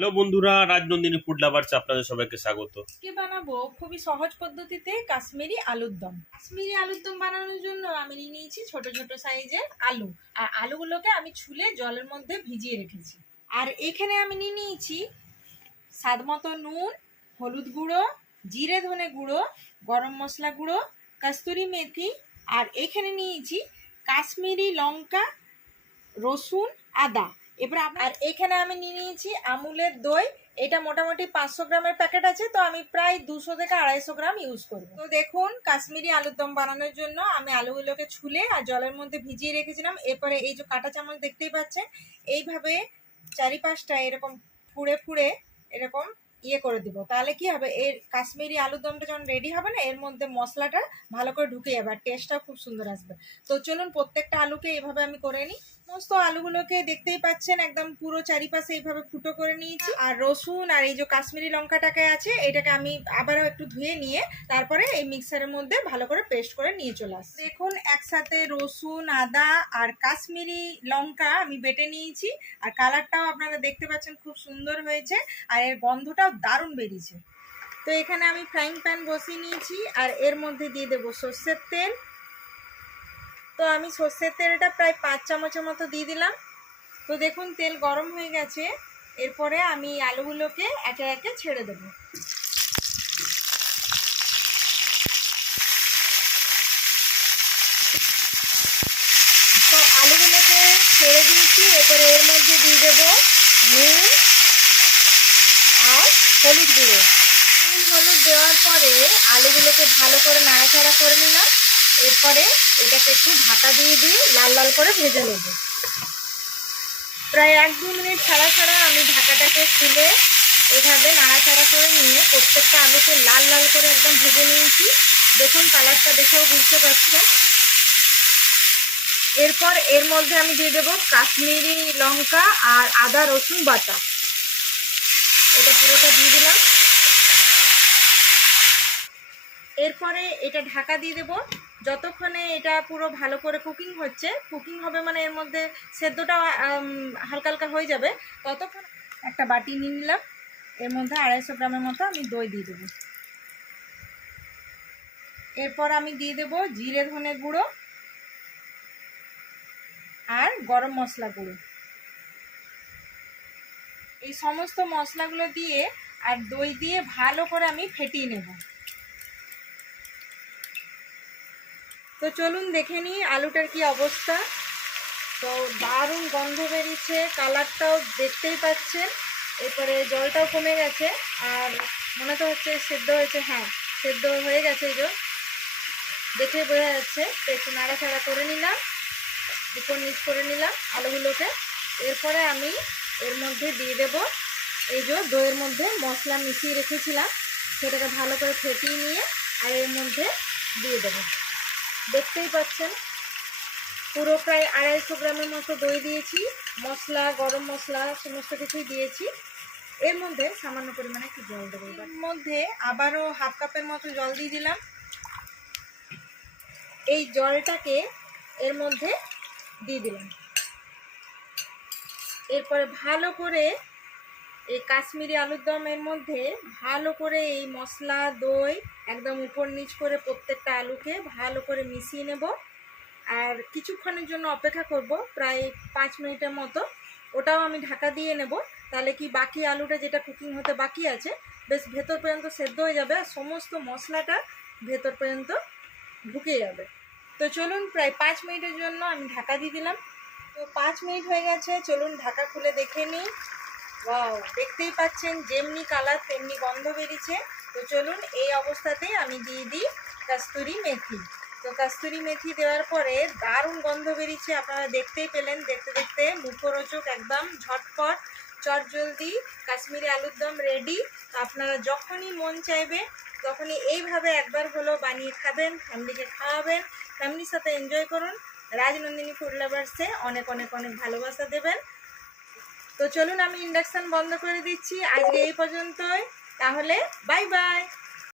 Hello বন্ধুরা, Rajnandini food lovers আপনাদের সবাইকে স্বাগত। আজকে বানাবো খুবই সহজ পদ্ধতিতে কাশ্মীরি আলুর দম। কাশ্মীরি আলুর দম বানানোর জন্য আমি নিয়ে নিয়েছি ছোট ছোট সাইজের আলু। আর আলুগুলোকে আমি ছুলে জলের মধ্যে ভিজিয়ে রেখেছি। আর এখানে আমি নিয়ে নিয়েছি স্বাদ মতো নুন, হলুদ গুঁড়ো, জিরে ধনে গুঁড়ো, গরম মশলা গুঁড়ো, কস্তুরি মেথি। আর এখানে নিয়েছি কাশ্মীরি লঙ্কা, রসুন, আদা। এবার আর এখানে আমি নিয়ে নিয়েছি আমুলের দই। এটা মোটামুটি 500 গ্রামের প্যাকেট আছে, তো আমি প্রায় 200 থেকে 250 গ্রাম ইউজ করব। তো দেখুন, কাশ্মীরি আলুর দম বানানোর জন্য আমি আলুগুলোকে ছুলে আর জলের মধ্যে ভিজিয়ে রেখেছিলাম। এরপরে এই যে কাঁটা চামচ দেখতেই পাচ্ছেন, এইভাবে চারিপাশটা এরকম ফুড়ে ফুড়ে এরকম করে দিব। তাহলে কি হবে, এর কাশ্মীরি আলুর দমটা যখন রেডি হবে না, এর মধ্যে মশলাটা ভালো করে ঢুকে যাবে আর টেস্টটাও খুব সুন্দর আসবে। তো চলুন প্রত্যেকটা আলুকে এইভাবে আমি করে নিই। সমস্ত আলুগুলোকে দেখতেই পাচ্ছেন একদম পুরো চারিপাশে এইভাবে ফুটো করে নিয়েছি। আর রসুন আর এই যে কাশ্মীরি লঙ্কাটাকে আছে, এটাকে আমি আবারও একটু ধুয়ে নিয়ে তারপরে এই মিক্সারের মধ্যে ভালো করে পেস্ট করে নিয়ে চলে আসছি। দেখুন, একসাথে রসুন, আদা আর কাশ্মীরি লঙ্কা আমি বেটে নিয়েছি। আর কালারটাও আপনারা দেখতে পাচ্ছেন খুব সুন্দর হয়েছে, আর এর গন্ধটাও দারুণ বেরিয়েছে। তো এখানে আমি ফ্রাইং প্যান বসিয়ে নিয়েছি আর এর মধ্যে দিয়ে দেবো সর্ষের তেল। তো আমি সর্ষের তেলটা প্রায় 5 চামচের মতো দিয়ে দিলাম। তো দেখুন, তেল গরম হয়ে গেছে। এরপরে আমি আলুগুলোকে একে একে ছেড়ে দেব। তো আলুগুলোকে ছেড়ে দিয়েছি। এরপরে এর মধ্যে দিয়ে দেব নুন আর হলুদ গুঁড়ো। নুন হলুদ দেওয়ার পরে আলুগুলোকে ভালো করে নাড়াচাড়া করে নিলাম। এরপরে এটাকে একটু ঢাকা দিয়ে লাল লাল করে ভেজে নেব। প্রায় 1-2 মিনিট ছাড়া ছাড়া আমি ঢাকাটাকে খুলে এভাবে নাড়াচাড়া করে নিয়ে প্রত্যেকটা আলুকে লাল লাল করে একদম ভেজে নিয়েছি। দেখুন, কালারটা দেখেও বুঝতে পারছেন। এরপর এর মধ্যে আমি দিয়ে দেবো কাশ্মীরি লঙ্কা আর আদা রসুন বাটা। এটা পুরোটা দিয়ে দিলাম। এরপরে এটা ঢাকা দিয়ে দেবো। যতক্ষণে এটা পুরো ভালো করে কুকিং হচ্ছে, কুকিং হবে মানে এর মধ্যে সেদ্ধটা হালকা হালকা হয়ে যাবে, ততক্ষণ একটা বাটি নিয়ে নিলাম। এর মধ্যে 250 গ্রামের মতো আমি দই দিয়ে দেবো। এরপর আমি দিয়ে দেবো জিরে ধনে গুঁড়ো আর গরম মশলা গুঁড়ো। এই সমস্ত মশলাগুলো দিয়ে আর দই দিয়ে ভালো করে আমি ফেটিয়ে নেব। তো চলুন দেখে নিই আলুটার কি অবস্থা। তো দারুণ গন্ধ বেরিয়েছে, কালারটাও দেখতেই পাচ্ছেন। এরপরে জলটাও কমে গেছে আর মনে তো হচ্ছে সেদ্ধ হয়েছে। হ্যাঁ, সেদ্ধ হয়ে গেছে, এই যে দেখে বোঝা যাচ্ছে। তো একটু নাড়াচাড়া করে নিলাম, উপর নিচ করে নিলাম আলুগুলোকে। এরপরে আমি এর মধ্যে দিয়ে দেব এই যে দইয়ের মধ্যে মশলা মিশিয়ে রেখেছিলাম, সেটাকে ভালো করে ফেটিয়ে নিয়ে আর এর মধ্যে দিয়ে দেবো। দেখতেই পাচ্ছেন পুরো প্রায় 250 গ্রামের মতো দই দিয়েছি। মশলা, গরম মশলা সমস্ত কিছুই দিয়েছি। এর মধ্যে সামান্য পরিমাণে একটু জল দেবো। এর মধ্যে আবারও 1/2 কাপের মতো জল দিয়ে দিলাম। এই জলটাকে এর মধ্যে দিয়ে দিলাম। এরপরে ভালো করে এই কাশ্মীরি আলুর দমের মধ্যে ভালো করে এই মশলা, দই একদম উপর নিচ করে প্রত্যেকটা আলুকে ভালো করে মিশিয়ে নেব। আর কিছুক্ষণের জন্য অপেক্ষা করব, প্রায় 5 মিনিটের মতো। ওটাও আমি ঢাকা দিয়ে নেব। তাহলে কি বাকি আলুটা যেটা কুকিং হতে বাকি আছে, বেশ ভেতর পর্যন্ত সেদ্ধ হয়ে যাবে আর সমস্ত মশলাটা ভেতর পর্যন্ত ঢুকে যাবে। তো চলুন, প্রায় 5 মিনিটের জন্য আমি ঢাকা দিয়ে দিলাম। তো 5 মিনিট হয়ে গেছে, চলুন ঢাকা খুলে দেখে নিই। ওয়াও, দেখতেই পাচ্ছেন যেমনি কালার তেমনি গন্ধ বেরিয়েছে। তো চলুন এই অবস্থাতেই আমি দিয়ে দিই কস্তুরি মেথি। তো কস্তুরি মেথি দেওয়ার পরে দারুণ গন্ধ বেরিয়েছে, আপনারা দেখতেই পেলেন। দেখতে দেখতে মুখরোচক, একদম ঝটপট চটজলদি কাশ্মীরি আলুর দম রেডি। তো আপনারা যখনই মন চাইবে তখনই এইভাবে একবার হলো বানিয়ে খাবেন, ফ্যামিলিকে খাওয়াবেন, ফ্যামিলির সাথে এনজয় করুন। রাজনন্দিনী ফুড লাভার্সে অনেক অনেক অনেক ভালোবাসা দেবেন। তো চলুন আমি ইন্ডাকশান বন্ধ করে দিচ্ছি। আজকে এই পর্যন্তই, তাহলে বাই বাই।